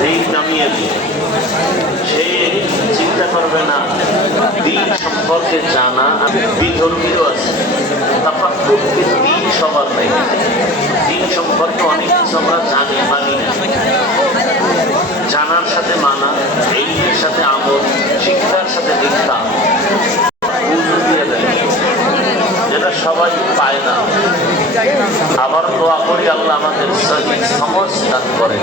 ঢেউ নামিয়ে দিয়ে সে চিন্তা করবে না দিন সম্পর্কে জানা। বিধর্মীও আছে, তাফাক্কুরকে দিন সবার নেই। দিন সম্পর্কে অনেক কিছু আমরা জানি মানি না। জানার সাথে মানা, এলমের সাথে আমল, শিক্ষার সাথে দীক্ষা দিয়ে দেয়, যেটা সবাই পায় না। আবার দোয়া করি আল্লাহ আমাদের সঠিক সমঝ দান করে।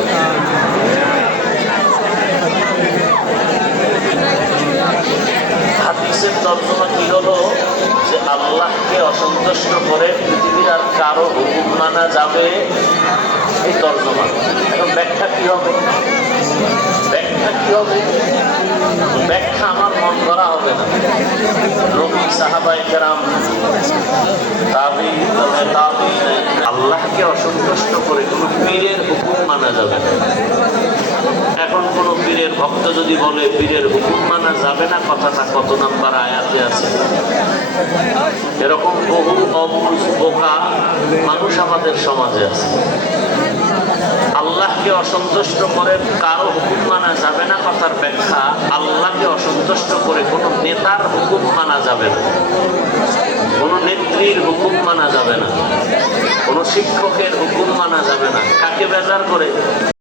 হাদিসের তর্জমা কি হলো যে আল্লাহকে অসন্তুষ্ট করে পৃথিবীর আর কারো হুকুম মানা যাবে, এই তর্জমা। এখন ব্যাখ্যা কি হবে? ব্যাখ্যা কি হবে? ব্যাখ্যা আমার মন করা হবে না। নবী, সাহাবায়ে কেরাম, আল্লাহকে অসন্তুষ্ট করে কোন পীরের হুকুম মানা যাবে না। এখন কোন পীরের ভক্ত যদি বলে পীরের হুকুম মানা যাবে না, কথাটা কত নাম্বার আয়াতে আছে? এরকম বহু অবুঝ বোকা মানুষ আমাদের সমাজে আছে। আল্লাহকে অসন্তুষ্ট করে কারো হুকুম মানা যাবে না কথার ব্যাখ্যা, আল্লাহকে অসন্তুষ্ট করে কোন নেতার হুকুম মানা যাবে না, কোন নেত্রীর হুকুম মানা যাবে না, কোন শিক্ষকের হুকুম মানা যাবে না। কাকে বেজার করে?